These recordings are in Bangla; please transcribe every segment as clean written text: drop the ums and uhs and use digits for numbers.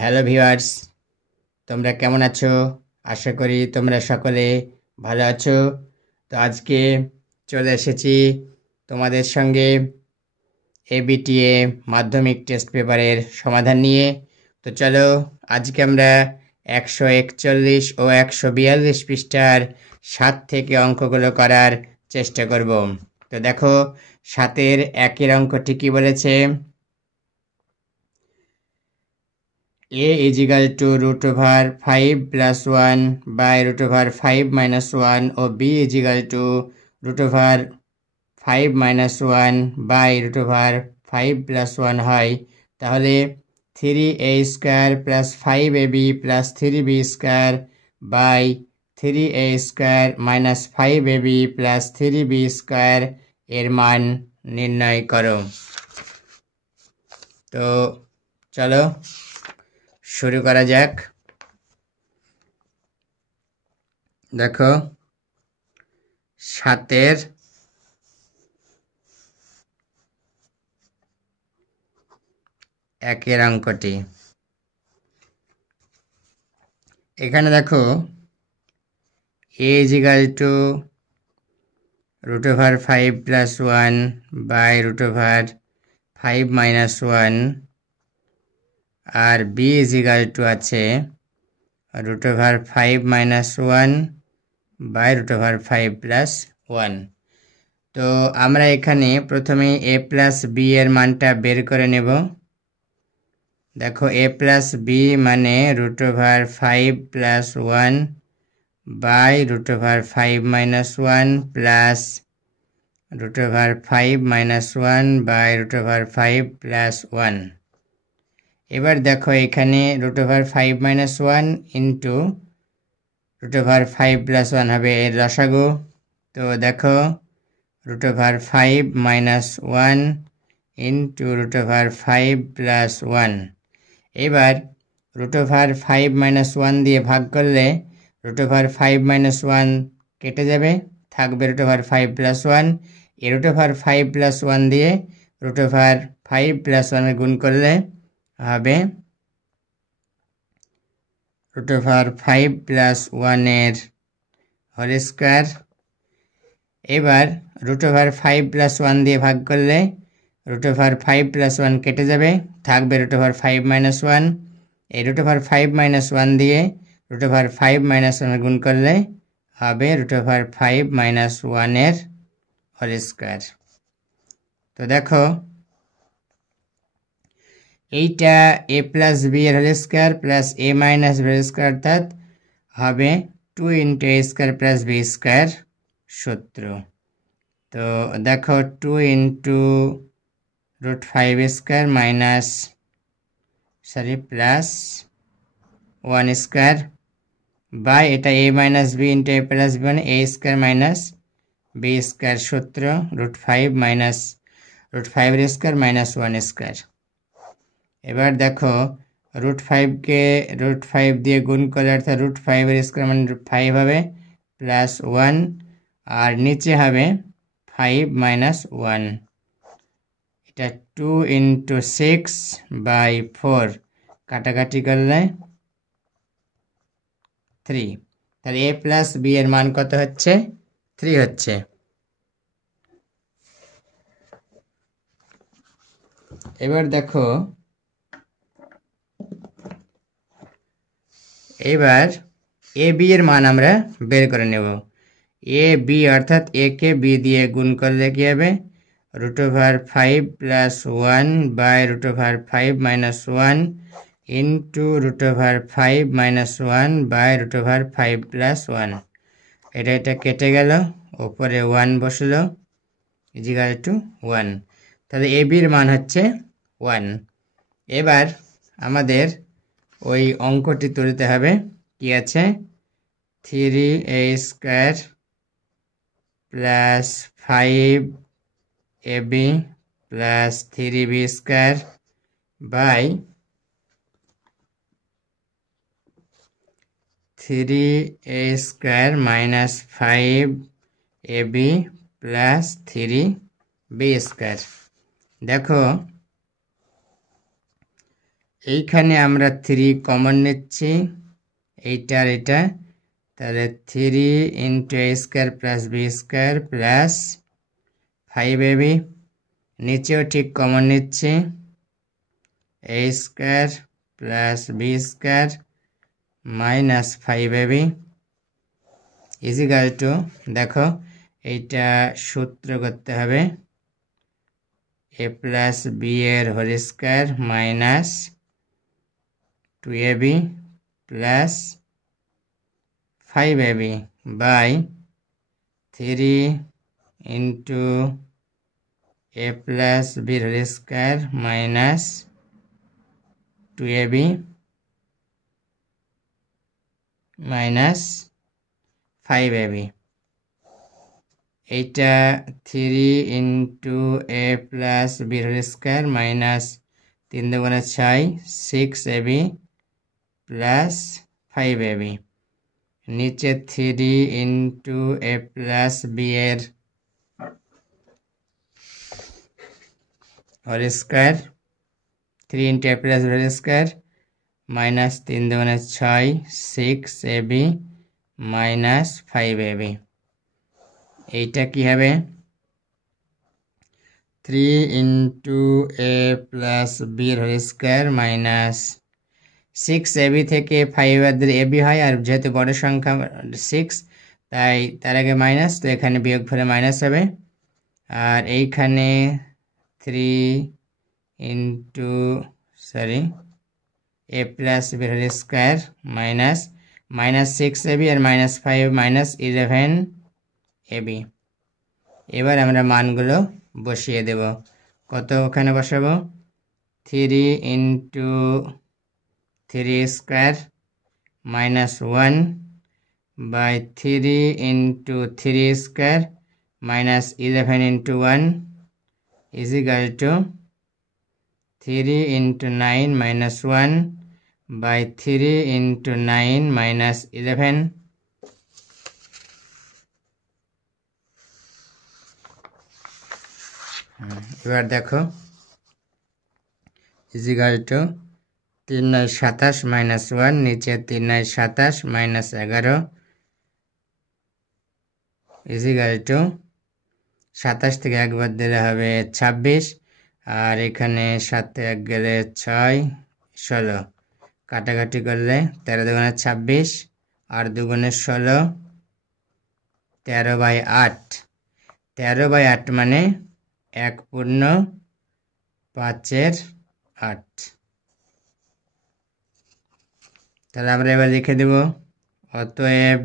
হ্যালো ভিউয়ার্স, তোমরা কেমন আছো? আশা করি তোমরা সকলে ভালো আছো। তো আজকে চলে এসেছি তোমাদের সঙ্গে এবিটিএ মাধ্যমিক টেস্ট পেপারের সমাধান নিয়ে। তো চলো আজকে আমরা 141 ও 142 পৃষ্ঠার 7 থেকে অঙ্কগুলো করার চেষ্টা করব। তো দেখো 7-এর 1-এর অঙ্কটি কি বলেছে? a is equal to √5 plus 1 by √5 minus 1 O b is equal to √5 minus 1 by √5 plus 1 হয়, তাহলে 3a square plus 5ab plus 3b square by 3a square minus 5ab plus 3b square এর মান নির্ণয় করো। তো চলো শুরু করা যাক। দেখো 7-এর 1-এর অঙ্কটি। এখানে দেখো a is equal to √5 plus 1 by √5 minus 1 R b is equal to আছে √5 minus 1 by √5 plus 1। তো আমরা এখানে প্রথমে a plus b এর মানটা বের করে নেব। দেখো a plus b মানে √5 plus 1 by √5 minus 1 plus √5 minus 1 by √5 plus 1। এবার দেখো এখানে √5 minus 1 into √5 plus 1 হবে এর লসাগু। তো দেখো √5 minus 1 into √5 plus 1। এবার √5 minus 1 দিয়ে ভাগ করলে √5 minus 1 কেটে যাবে, থাকবে √5 plus 1। এই √5 plus 1 দিয়ে √5 plus 1 গুণ করলে হবে √5 plus 1 এর হোল স্কয়ার। এবার √5 plus 1 দিয়ে ভাগ করলে √5 plus 1 কেটে যাবে, থাকবে √5 minus 1। এই √5 minus 1 দিয়ে √5 minus 1 গুণ করলে হবে √5 minus 1 এর হোল স্কয়ার। তো দেখো এইটা a প্লাস b এর whole square plus a minus b এর স্কয়ার, অর্থাৎ হবে 2 into a square plus b square সূত্র। তো দেখো 2 into √5 square minus plus 1 square by এটা a minus b into a plus b মানে a square minus b square সূত্র √5 মাইনাস √5 এর স্কয়ার মাইনাস 1 স্কয়ার। এবার দেখো √5 কে √5 দিয়ে গুণ করলে অর্থাৎ √5 এর স্কয়ার মানে 5 হবে প্লাস 1 আর নিচে হবে 5 minus 1। এটা 2 into 6 by 4 কাটাকাটি করলে 3। তাহলে a প্লাস b এর মান কত হচ্ছে? 3 হচ্ছে। এবার দেখো এবার a b এর মান আমরা বের করে নেব। a b অর্থাৎ a কে b দিয়ে গুণ করলে কি হবে √5 plus 1 by √5 minus 1 into √5 minus 1 by √5 plus 1। এটা কেটে গেল, উপরে 1 বসলো, is equal to 1। তাহলে a b এর মান হচ্ছে 1। এবার আমাদের ওই অঙ্কটি তুলতে হবে। কি আছে? 3a square plus 5ab plus 3b square by 3a square minus 5ab plus 3b square. দেখো এইখানে আমরা 3 কমন নিচ্ছি, এইটা আর এটা, তাহলে 3 into A square plus B square plus 5ab। নিচেও ঠিক কমন নিচ্ছি, A square plus B square minus 5ab equal to, দেখো এইটা সূত্র করতে হবে, এ প্লাস বি এর whole square minus 2ab plus 5ab by 3 into A plus বির whole square minus 2ab minus 5ab। এইটা 3 ইন্টু এ প্লাস বির হোল স্কোয়ার মাইনাস 3 দুগুণে 6 6ab প্লাস 5ab। নিচে 3 ইন্টু এ প্লাস বি এর হোল স্কোয়ার, 3 ইন্টু এ plus B whole square minus 3 দুগুণে 6 6ab মাইনাস 5ab। এইটা কি হবে, 3 ইন্টু এ প্লাস বির হোল স্কোয়ার মাইনাস 6ab থেকে 5 বাদ দিলে ab হয়, আর যেহেতু বড় সংখ্যা 6 তাই তার আগে মাইনাস, তো এখানে বিয়োগ ফলে মাইনাস হবে। আর এইখানে 3 ইন্টু এ প্লাস বির whole square minus minus 6ab আর মাইনাস 5 মাইনাস 11ab। এবার আমরা মানগুলো বসিয়ে দেব, কত ওখানে বসাবো, 3 into 3 square minus 1 by 3 into 3 square minus 11 into 1 is equal to 3 into 9 minus 1 by 3 into 9 minus 11। এবার দেখো ইজিক্যাল টু 3 9 27 মাইনাস 1, নিচে 3 9 27 মাইনাস 11 ইজিক্যাল টু 27 থেকে 1 বাদ দিলে হবে 26, আর এখানে 7 থেকে 1 গেলে 6 16, কাটাকাটি করলে 13 দুগুণে 26 আর দুগুণে 16, 13/8, 13/8 মানে 1 পূর্ণ 5/8। তাহলে আমরা এবার লিখে দেব, অতএব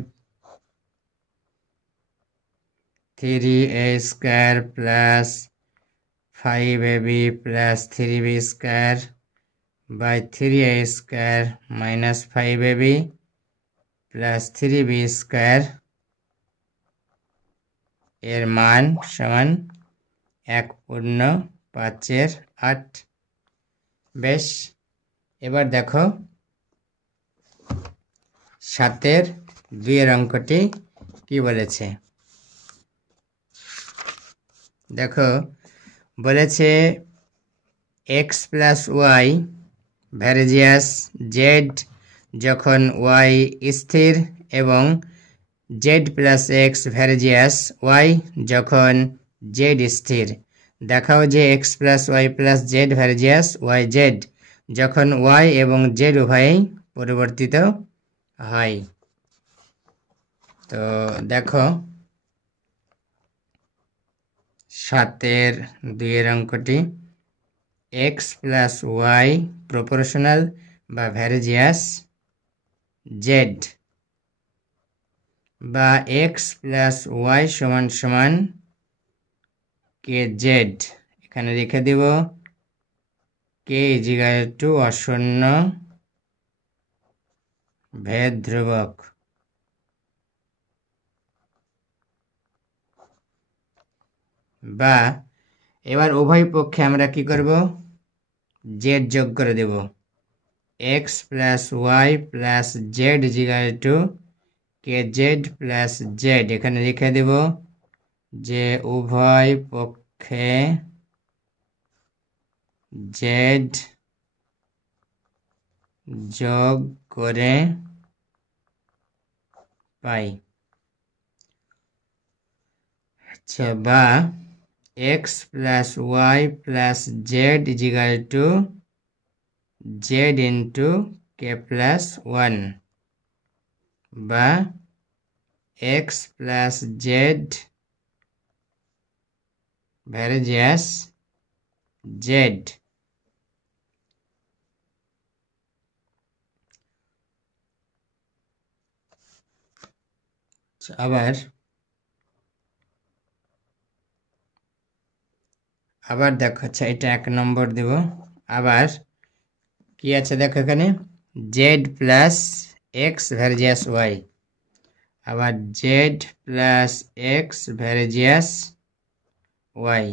3a square plus 5ab plus 3b square by 3a square minus 5ab plus 3b square এর মান সমান 1 পূর্ণ 5/8। বেশ, এবার দেখো 7 2 এর অঙ্কটি কি বলেছে, দেখো বলেছে x plus Y varies as z যখন ওয়াই স্থির এবং z plus x varies as y যখন জেড স্থির। দেখাও যে x plus Y plus Z varies as Y z যখন ওয়াই এবং জেড উভয়েই পরিবর্তিত হয়। তো দেখো 7 2 এর অঙ্কটি, এক্স প্লাস ওয়াই প্রপোর্শনাল বা ভ্যারিজিয়াস জেড বা এক্স প্লাস ওয়াই সমান সমান কে জেড, এখানে লিখে দেব কে ইজিক্যাল টু অশূন্য ভেদ ধ্রুবক। বা এবার উভয় পক্ষে আমরা কি করব, জেড যোগ করে দেব, X plus Y plus Z is equal to K Z plus Z. এখানে লিখে দেব যে উভয় পক্ষে জেড যোগ করে পাই। আচ্ছা, বা x plus Y plus Z is equal to Z into K plus one, বা x plus Z varies as Z. আবার দেখো, আচ্ছা এটা 1 নম্বর দেব। আবার কি আছে দেখো এখানে, Z plus x varies as Y, আবার Z plus x varies as Y.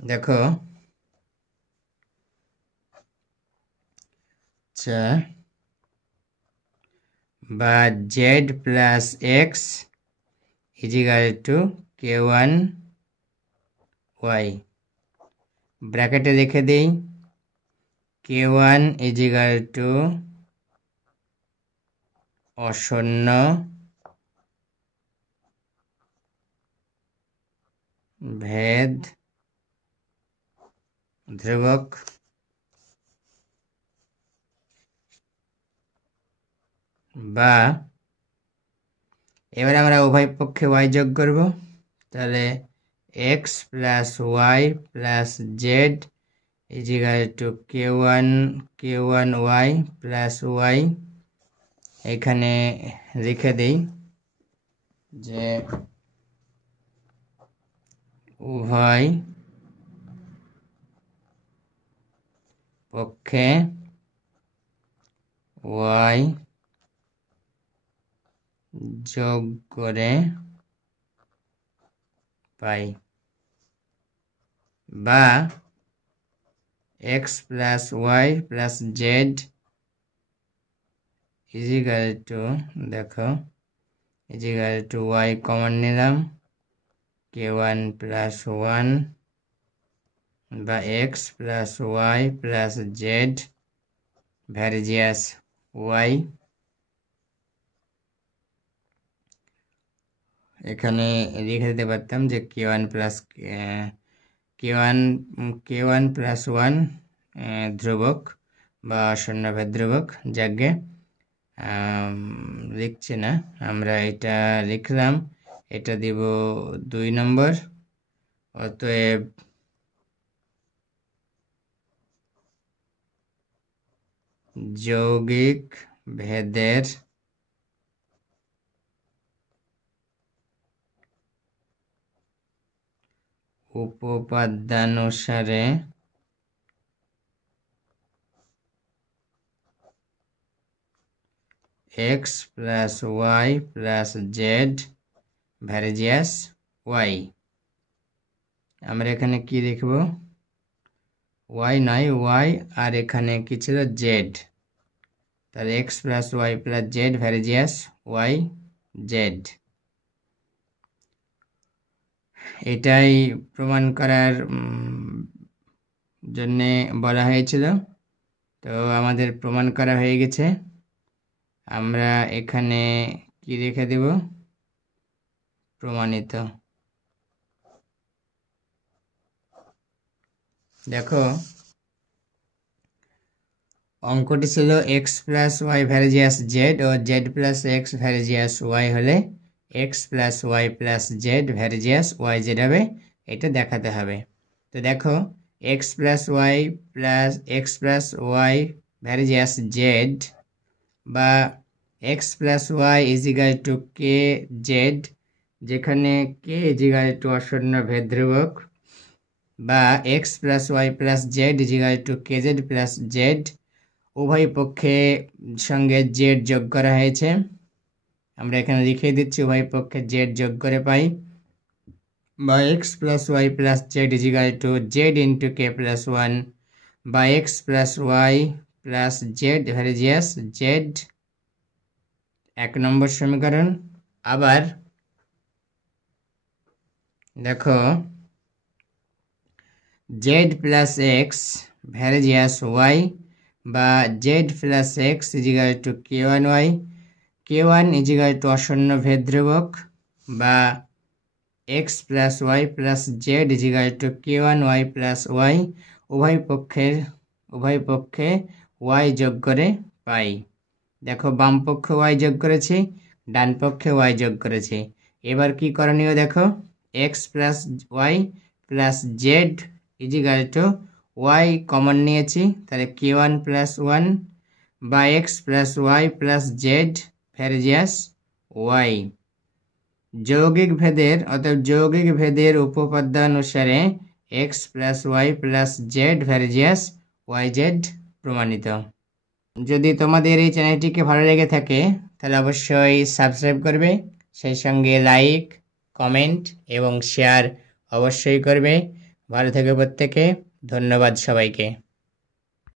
দেখো, আচ্ছা, বা Z plus X is equal to K one Y, ব্র্যাকেটে লিখে দিই K one is equal to অশূন্য ভেদ ধ্রুবক, বা এবারে আমরা উভয় পক্ষে ওয়াই যোগ করব, তাহলে x plus Y plus Z is equal to K one y plus y. এখানে লিখে দিই যে উভয় পক্ষে ওয়াই যোগ করে পাই, বা x plus Y plus Z is equal to, দেখো is equal to Y common নিলাম, কে ওয়ান প্লাস ওয়ান, বা x plus Y plus Z varies as Y. এখানে লিখে দিতে পারতাম যে K one plus K one plus one ধ্রুবক বা শূন্যভেদ ধ্রুবক, যাকে লিখছি না আমরা, এটা লিখলাম, এটা দিব 2 নম্বর। অতএব যৌগিক ভেদের উপপাদ্যানুসারে X plus Y plus Z varies as Y. আমরা এখানে কি লিখব, ওয়াই নয় ওয়াই, আর এখানে কি ছিল জেড, তাহলে x plus Y plus Z varies as Y z. এটাই প্রমাণ করার জন্যে বলা হয়েছিল। তো আমাদের প্রমাণ করা হয়ে গেছে। আমরা এখানে কি রেখে দেব, প্রমাণিত। দেখো, অঙ্কটি ছিল X plus Y varies as Z ও Z plus x varies as Y হলে X plus Y plus Z varies as Y Z হবে, এটা দেখাতে হবে। তো দেখো, x plus Y varies as Z, বা x plus Y is equal to K Z, যেখানে কে ইজ ইকাল টু অশূন্য ভেদ ধ্রুবক, বা x plus Y plus Z is equal to K Z plus Z, উভয় পক্ষে সঙ্গে জেড যোগ করা হয়েছে। আমরা এখানে লিখে দিচ্ছি উভয় পক্ষে জেড যোগ করে পাই, বা x plus Y plus Z is equal to Z into K plus one, বা x plus Y plus Z varies as Z, 1 নম্বর সমীকরণ। আবার দেখো Z plus x varies as Y বা Z plus X equal to k1 Y, k1 equal to আসন্ন ভেদ ধ্রুবক, বা x plus Y plus Z is equal to k1 Y plus Y, উভয় পক্ষে ওয়াই যোগ করে পাই। দেখো বাম পক্ষে ওয়াই যোগ করেছি, ডান পক্ষে ওয়াই যোগ করেছি। এবার কি করণীয় দেখো, x plus Y plus Z is equal to Y common নিয়েছি, তাহলে k1 প্লাস ওয়ান বা x plus Y plus Z varies as y. যৌগিক ভেদের উপপাদ্য অনুসারে x plus Y plus Z varies as Y z প্রমাণিত। যদি তোমাদের এই চ্যানেলটিকে ভালো লেগে থাকে তাহলে অবশ্যই সাবস্ক্রাইব করবে, সেই সঙ্গে লাইক, কমেন্ট এবং শেয়ার অবশ্যই করবে। ভালো থেকে প্রত্যেকে, ধন্যবাদ সবাইকে।